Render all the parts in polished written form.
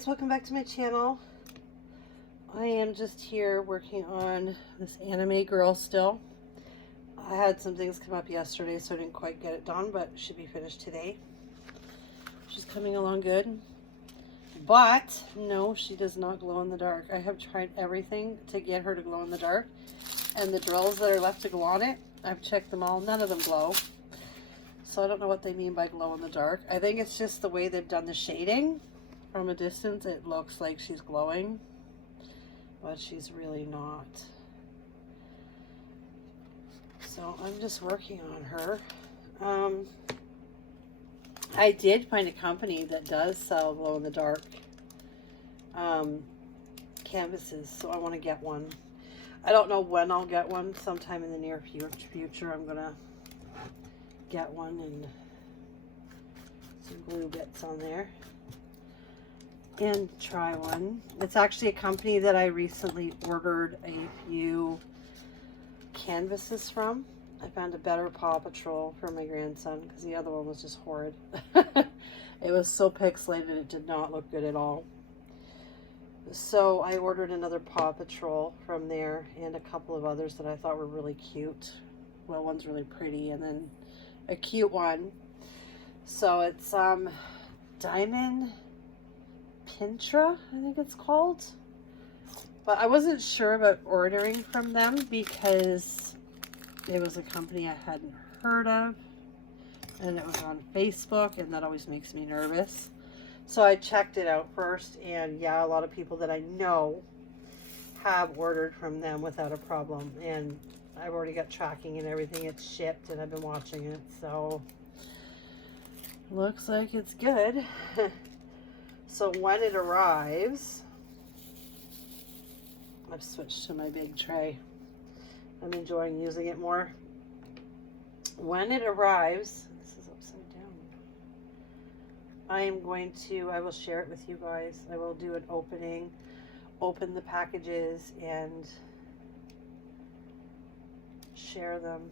guys, welcome back to my channel. I am just here working on this anime girl still. I had some things come up yesterday, so I didn't quite get it done, but it should be finished today. She's coming along good. But no, she does not glow in the dark. I have tried everything to get her to glow in the dark, and the drills that are left to go on it, I've checked them all. None of them glow. So I don't know what they mean by glow in the dark. I think it's just the way they've done the shading. From a distance, it looks like she's glowing, but she's really not. So I'm just working on her. I did find a company that does sell glow-in-the-dark canvases, so I want to get one. I don't know when I'll get one. Sometime in the near future, I'm going to get one and some glue bits on there and try one. It's actually a company that I recently ordered a few canvases from. I found a better Paw Patrol for my grandson because the other one was just horrid. It was so pixelated, it did not look good at all. So I ordered another Paw Patrol from there and a couple of others that I thought were really cute. Well, one's really pretty and then a cute one. So it's Diamond Pintra, I think it's called. But I wasn't sure about ordering from them because it was a company I hadn't heard of and it was on Facebook, and that always makes me nervous. So I checked it out first, and yeah, a lot of people that I know have ordered from them without a problem, and I've already got tracking and everything. It's shipped and I've been watching it, so looks like it's good. So when it arrives, I've switched to my big tray. I'm enjoying using it more. When it arrives, this is upside down. I will share it with you guys. I will do an opening, open the packages and share them.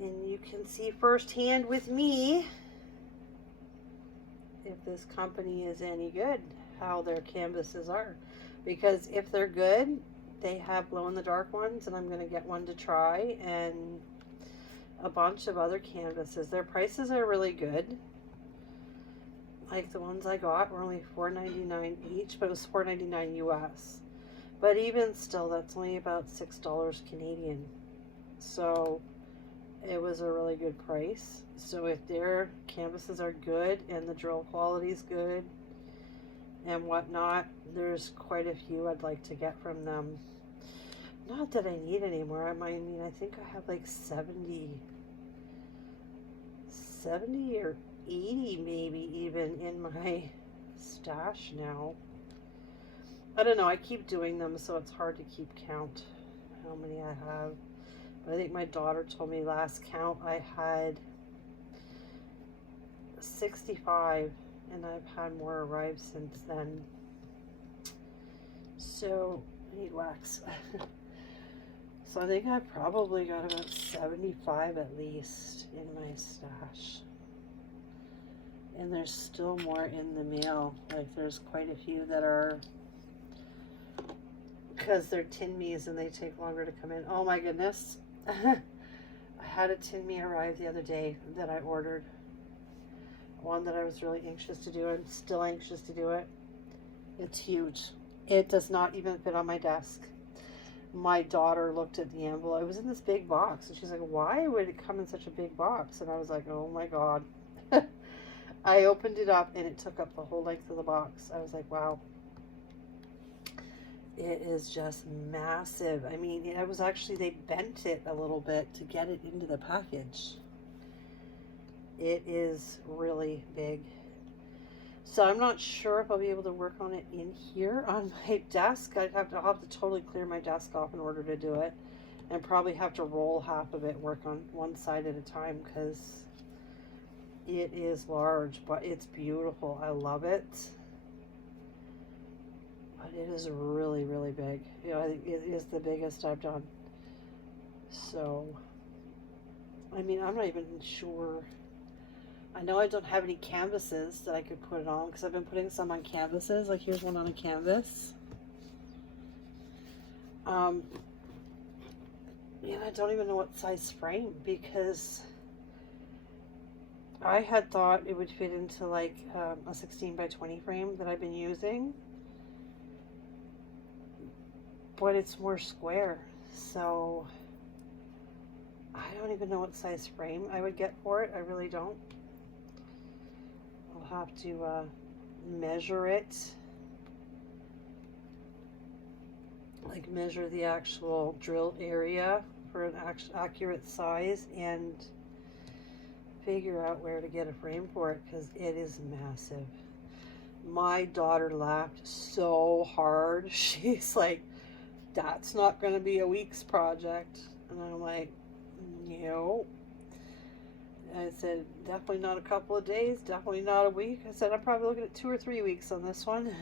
And you can see firsthand with me if this company is any good, how their canvases are. Because if they're good, they have glow-in-the-dark ones, and I'm going to get one to try, and a bunch of other canvases. Their prices are really good. Like the ones I got were only $4.99 each, but it was $4.99 US. But even still, that's only about $6 Canadian. So it was a really good price. So if their canvases are good and the drill quality is good and whatnot, there's quite a few I'd like to get from them. Not that I need any more. I mean, I think I have like 70 or 80 maybe even in my stash now. I don't know. I keep doing them, so it's hard to keep count how many I have. But I think my daughter told me last count I had 65, and I've had more arrive since then. So I need wax. So I think I probably got about 75 at least in my stash. And there's still more in the mail. Like there's quite a few that are, because they're tin me's and they take longer to come in. Oh my goodness. I had a tin me arrive the other day that I ordered. One that I was really anxious to do. I'm still anxious to do it. It's huge. It does not even fit on my desk. My daughter looked at the envelope. It was in this big box, and she's like, why would it come in such a big box? And I was like, oh my God. I opened it up and it took up the whole length of the box. I was like, wow. It is just massive. I mean, it was actually, they bent it a little bit to get it into the package. It is really big. So I'm not sure if I'll be able to work on it in here on my desk. I'll have to totally clear my desk off in order to do it. And probably have to roll half of it, work on one side at a time, because it is large, but it's beautiful. I love it. But it is really, really big. You know, it is the biggest I've done. So, I mean, I'm not even sure. I know I don't have any canvases that I could put it on because I've been putting some on canvases. Like here's one on a canvas. And I don't even know what size frame because I had thought it would fit into like a 16 by 20 frame that I've been using, but it's more square, so I don't even know what size frame I would get for it. I really don't. I'll have to measure it, like measure the actual drill area for an accurate size and figure out where to get a frame for it because it is massive. My daughter laughed so hard. She's like, that's not going to be a week's project. And I'm like, no. I said, definitely not a couple of days, definitely not a week. I said, I'm probably looking at 2 or 3 weeks on this one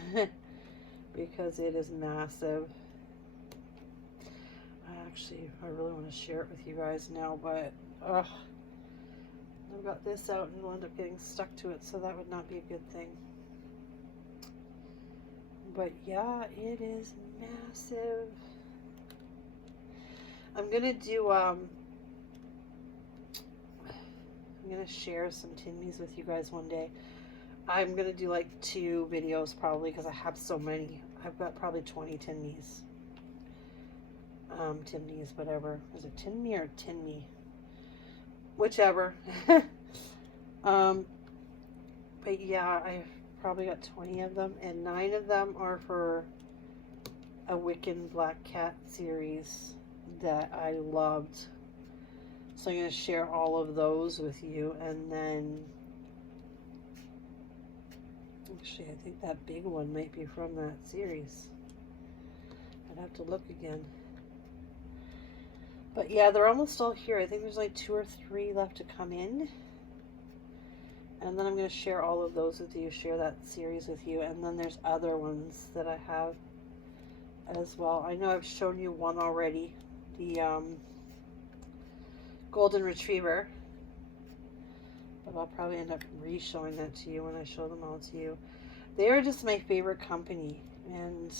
because it is massive. I really want to share it with you guys now, but I've got this out and it'll end up getting stuck to it, so that would not be a good thing. But yeah, it is massive. I'm gonna do I'm gonna share some tinnies with you guys one day. I'm gonna do like 2 videos probably because I have so many. I've got probably 20 tinnies. Timneys, whatever. Is it Tinme or Tinme? Whichever. But yeah, I've probably got 20 of them, and 9 of them are for a Wiccan Black Cat series that I loved. So I'm going to share all of those with you, and then actually I think that big one might be from that series. I'd have to look again. But yeah, they're almost all here. I think there's like 2 or 3 left to come in. And then I'm going to share all of those with you, share that series with you. And then there's other ones that I have as well. I know I've shown you one already, the Golden Retriever. But I'll probably end up re-showing that to you when I show them all to you. They are just my favorite company. And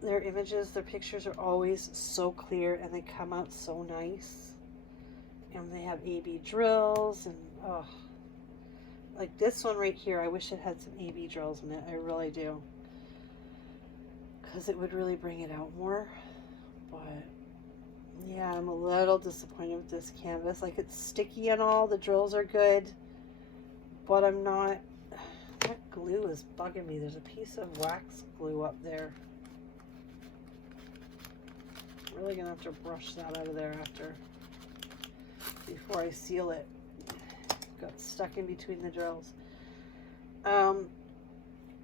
their images, their pictures are always so clear and they come out so nice. And they have AB drills and like this one right here, I wish it had some AB drills in it. I really do. Because it would really bring it out more. But yeah, I'm a little disappointed with this canvas. Like it's sticky and all, the drills are good. But I'm not, that glue is bugging me. There's a piece of wax glue up there. Really gonna have to brush that out of there before I seal it. Got stuck in between the drills.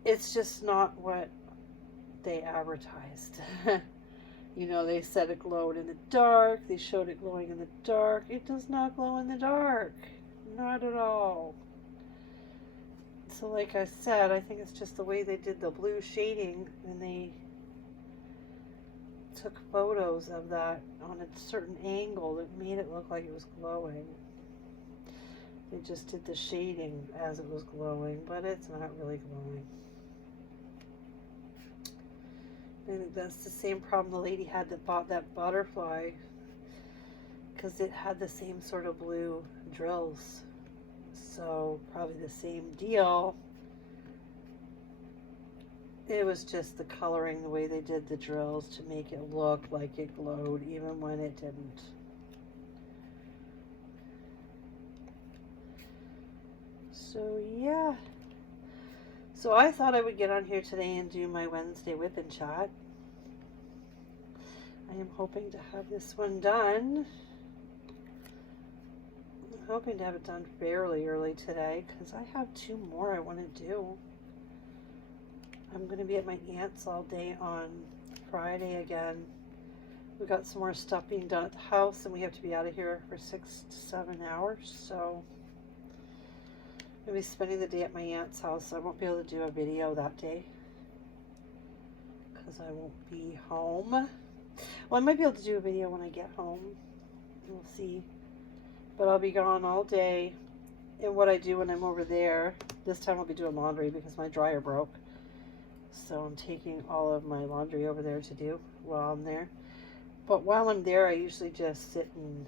It's just not what they advertised. You know, they said it glowed in the dark. They showed it glowing in the dark. It does not glow in the dark. Not at all. So like I said, I think it's just the way they did the blue shading, and they took photos of that on a certain angle that made it look like it was glowing. They just did the shading as it was glowing, but it's not really glowing. I think that's the same problem the lady had that bought that butterfly, because it had the same sort of blue drills. So probably the same deal. It was just the coloring, the way they did the drills to make it look like it glowed even when it didn't. So yeah. So I thought I would get on here today and do my Wednesday WIP Chat. I am hoping to have this one done. I'm hoping to have it done fairly early today because I have 2 more I want to do. I'm going to be at my aunt's all day on Friday again. We got some more stuff being done at the house and we have to be out of here for 6 to 7 hours. So I'm going to be spending the day at my aunt's house. So I won't be able to do a video that day because I won't be home. Well, I might be able to do a video when I get home. We'll see. But I'll be gone all day. And what I do when I'm over there, this time I'll be doing laundry because my dryer broke. So I'm taking all of my laundry over there to do while I'm there. But while I'm there, I usually just sit and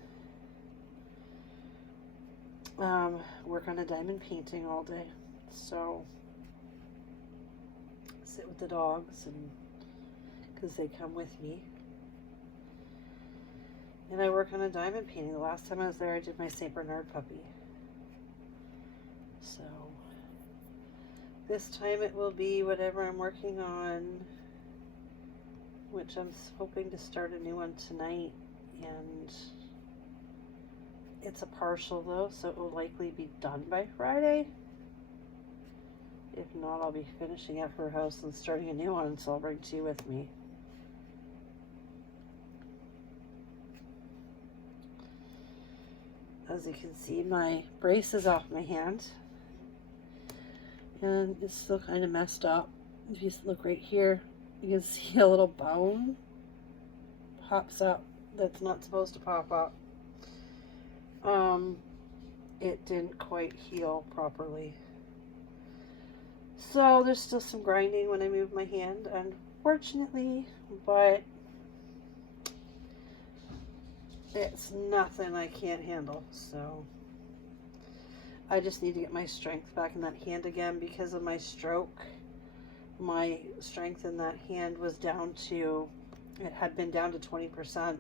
work on a diamond painting all day. So sit with the dogs, and because they come with me. And I work on a diamond painting. The last time I was there, I did my St. Bernard puppy. So this time it will be whatever I'm working on, which I'm hoping to start a new one tonight. And it's a partial though, so it will likely be done by Friday. If not, I'll be finishing up her house and starting a new one, so I'll bring 2 with me. As you can see, my brace is off my hand. And it's still kind of messed up. If you look right here, you can see a little bone pops up that's not supposed to pop up. It didn't quite heal properly. So there's still some grinding when I move my hand, unfortunately, but it's nothing I can't handle. So I just need to get my strength back in that hand again because of my stroke. My strength in that hand was down to, it had been down to 20%.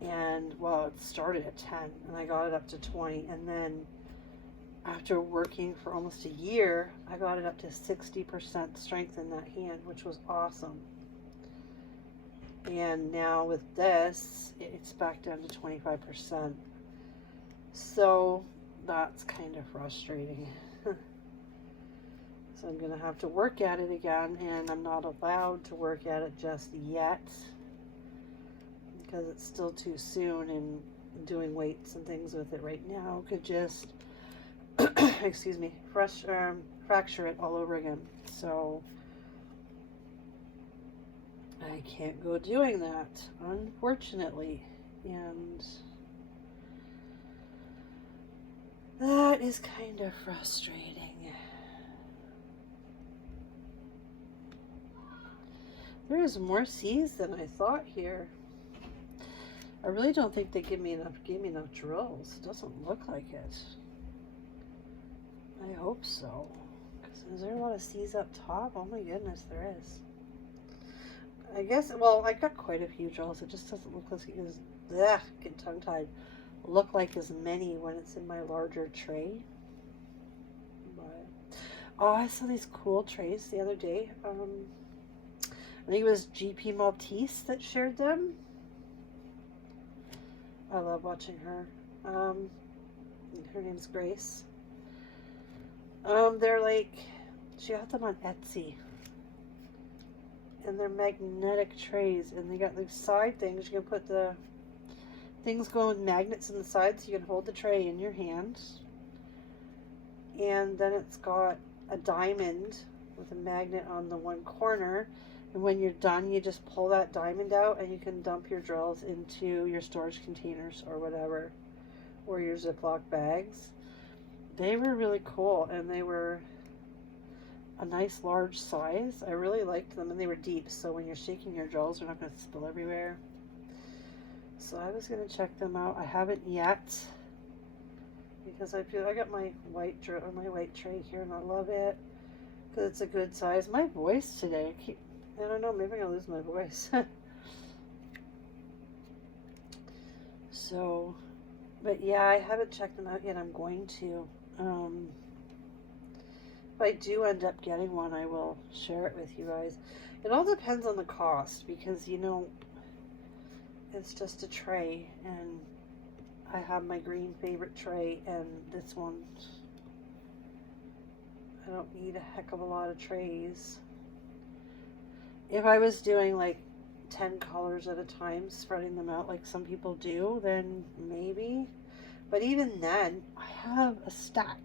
And well, it started at 10 and I got it up to 20. And then after working for almost a year, I got it up to 60% strength in that hand, which was awesome. And now with this, it's back down to 25%. So that's kind of frustrating. So I'm going to have to work at it again, and I'm not allowed to work at it just yet because it's still too soon, and doing weights and things with it right now could just excuse me, fracture it all over again. So I can't go doing that, unfortunately, and that is kind of frustrating. There's more C's than I thought here. I really don't think they gave me enough drills. It doesn't look like it. I hope so. Is there a lot of C's up top? Oh my goodness, there is. I guess, well, I got quite a few drills. It just doesn't look like get tongue-tied. Look like as many when it's in my larger tray. But, oh, I saw these cool trays the other day. I think it was GP Maltese that shared them. I love watching her. Her name's Grace. They're like, she got them on Etsy. And they're magnetic trays, and they got like side things. You can put the things going with magnets in the side so you can hold the tray in your hand. And then it's got a diamond with a magnet on the one corner. And when you're done, you just pull that diamond out and you can dump your drills into your storage containers or whatever, or your Ziploc bags. They were really cool, and they were a nice large size. I really liked them, and they were deep, so when you're shaking your drills, they're not going to spill everywhere. So I was going to check them out. I haven't yet because I got my white tray here, and I love it because it's a good size. My voice today, I don't know, maybe I'm going to lose my voice. So, but yeah, I haven't checked them out yet. I'm going to. If I do end up getting one, I will share it with you guys. It all depends on the cost because, you know, it's just a tray, and I have my green favorite tray, and this one, I don't need a heck of a lot of trays. If I was doing like 10 colors at a time, spreading them out like some people do, then maybe. But even then, I have a stack.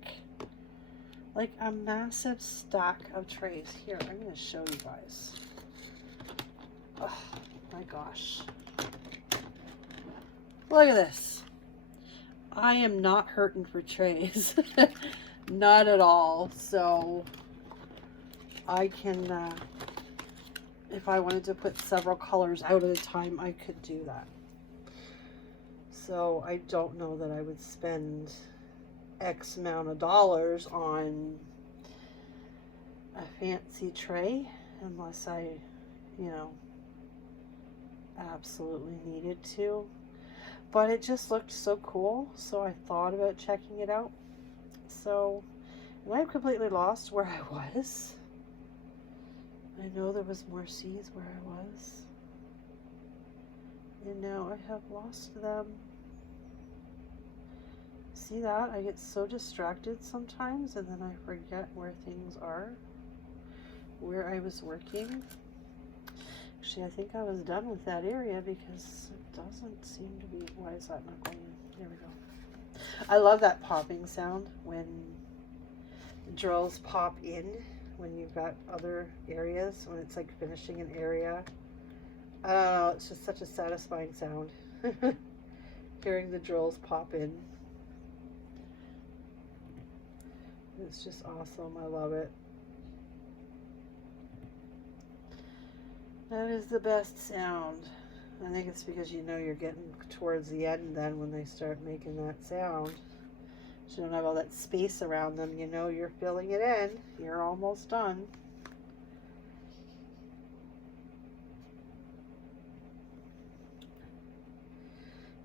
Like a massive stack of trays. Here, I'm going to show you guys. Oh my gosh. Look at this. I am not hurting for trays. Not at all. So I can, if I wanted to put several colors out at a time, I could do that. So I don't know that I would spend X amount of dollars on a fancy tray unless I, you know, absolutely needed to. But it just looked so cool, so I thought about checking it out. So, and I've completely lost where I was. I know there was more C's where I was. And now I have lost them. See that? I get so distracted sometimes and then I forget where things are, where I was working. Actually, I think I was done with that area because it doesn't seem to be. Why is that not going in? There we go. I love that popping sound when drills pop in, when you've got other areas, when it's like finishing an area. I don't know, it's just such a satisfying sound. Hearing the drills pop in. It's just awesome. I love it. That is the best sound. I think it's because you know you're getting towards the end then when they start making that sound. So you don't have all that space around them. You know you're filling it in. You're almost done.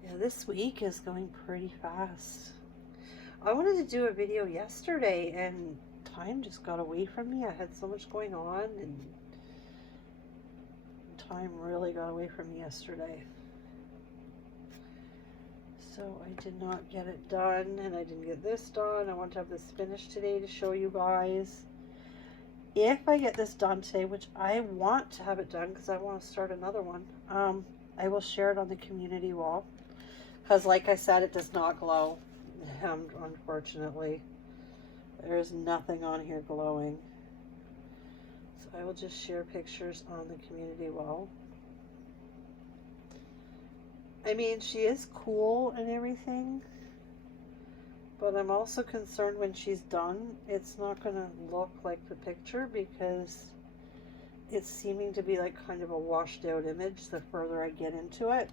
Yeah, this week is going pretty fast. I wanted to do a video yesterday and time just got away from me. I had so much going on and time really got away from me yesterday. So I did not get it done and I didn't get this done. I want to have this finished today to show you guys. If I get this done today, which I want to have it done because I want to start another one, I will share it on the community wall. Because like I said, it does not glow. Unfortunately, there's nothing on here glowing. So I will just share pictures on the community wall. I mean, she is cool and everything, but I'm also concerned when she's done, it's not going to look like the picture because it's seeming to be like kind of a washed out image the further I get into it.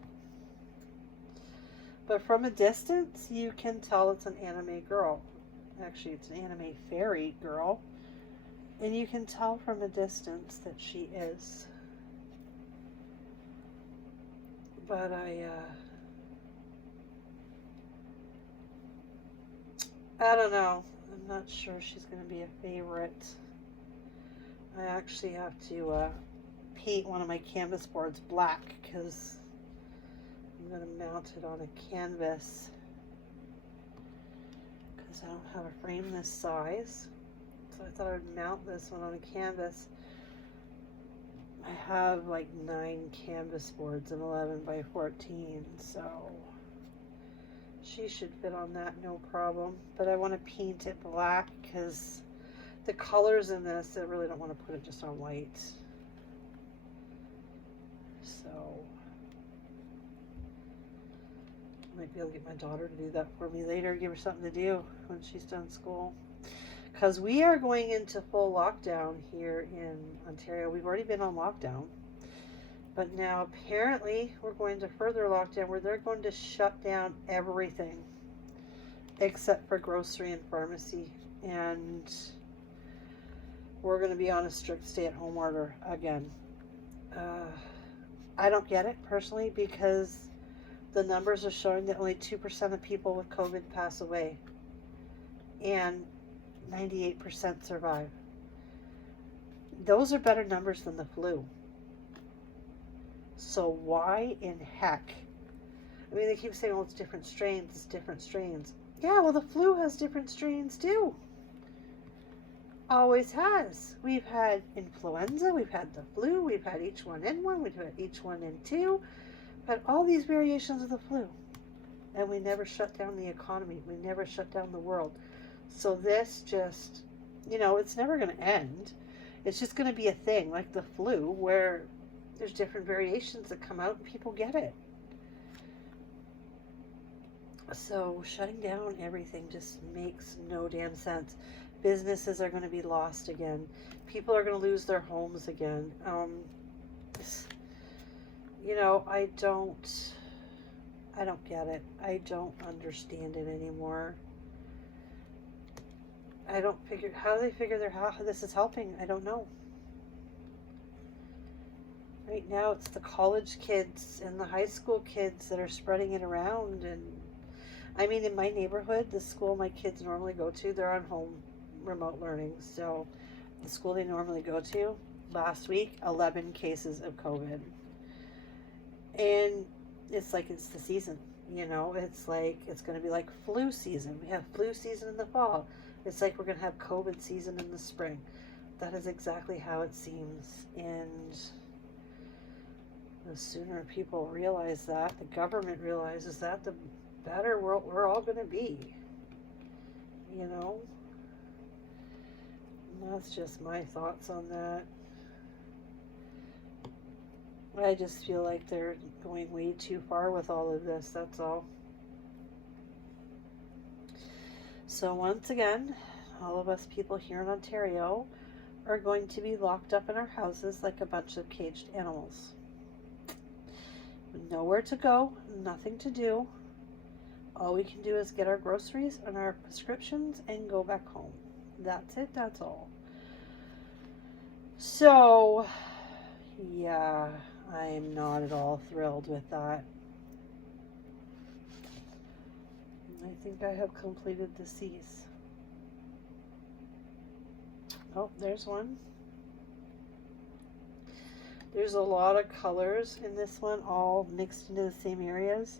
But from a distance, you can tell it's an anime girl. Actually, it's an anime fairy girl. And you can tell from a distance that she is. But I don't know. I'm not sure she's going to be a favorite. I actually have to paint one of my canvas boards black because I'm going to mount it on a canvas because I don't have a frame this size. So I thought I would mount this one on a canvas. I have like 9 canvas boards and 11 by 14, so she should fit on that no problem. But I want to paint it black because the colors in this, I really don't want to put it just on white. So I might be able to get my daughter to do that for me later, give her something to do when she's done school. Because we are going into full lockdown here in Ontario. We've already been on lockdown. But now apparently we're going to further lockdown where they're going to shut down everything except for grocery and pharmacy. And we're going to be on a strict stay-at-home order again. I don't get it personally because the numbers are showing that only 2% of people with COVID pass away. And 98% survive. Those are better numbers than the flu. So why in heck? I mean, they keep saying, oh, it's different strains, it's different strains. Yeah, well, the flu has different strains too. Always has. We've had influenza, we've had the flu, we've had H1N1, we've had H1N2, we've had all these variations of the flu. And we never shut down the economy. We never shut down the world. So this just, you know, it's never going to end. It's just going to be a thing like the flu where there's different variations that come out and people get it. So shutting down everything just makes no damn sense. Businesses are going to be lost again. People are going to lose their homes again. You know, I don't get it. I don't understand it anymore. I don't figure, how do they figure how this is helping? I don't know. Right now it's the college kids and the high school kids that are spreading it around. And I mean, in my neighborhood, the school my kids normally go to, they're on home remote learning. So the school they normally go to, last week, 11 cases of COVID. And it's like it's the season, you know, it's like it's going to be like flu season. We have flu season in the fall. It's like we're going to have COVID season in the spring. That is exactly how it seems. And the sooner people realize that, the government realizes that, the better we're all going to be, you know. And that's just my thoughts on that. I just feel like they're going way too far with all of this, that's all. So once again, all of us people here in Ontario are going to be locked up in our houses like a bunch of caged animals. Nowhere to go, nothing to do. All we can do is get our groceries and our prescriptions and go back home. That's it, that's all. So, yeah, I'm not at all thrilled with that. I think I have completed the C's. Oh, there's one. There's a lot of colors in this one, all mixed into the same areas.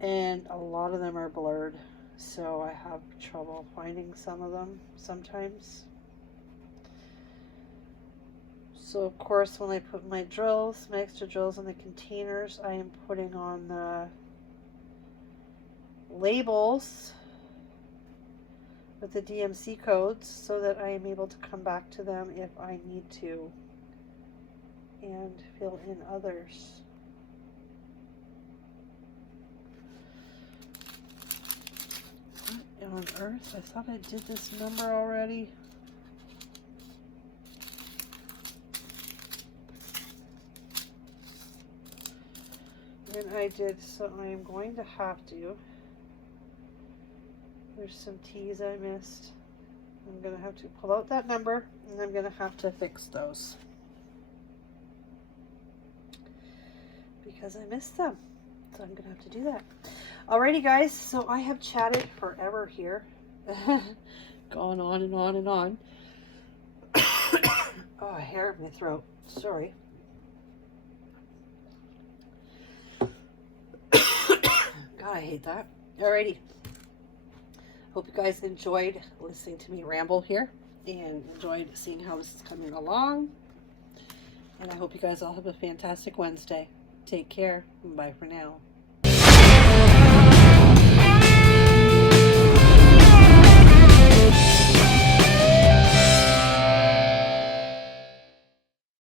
And a lot of them are blurred. So I have trouble finding some of them sometimes. So of course, when I put my drills, my extra drills in the containers, I am putting on the labels with the DMC codes so that I am able to come back to them if I need to and fill in others. What on earth? I thought I did this number already. And I did, so I am going to have to. There's some T's I missed. I'm going to have to pull out that number, and I'm going to have to fix those. Because I missed them. So I'm going to have to do that. Alrighty, guys. So I have chatted forever here. Going on and on and on. Oh, hair in my throat. Sorry. God, I hate that. Alrighty. Hope you guys enjoyed listening to me ramble here and enjoyed seeing how this is coming along. And I hope you guys all have a fantastic Wednesday. Take care. Bye for now.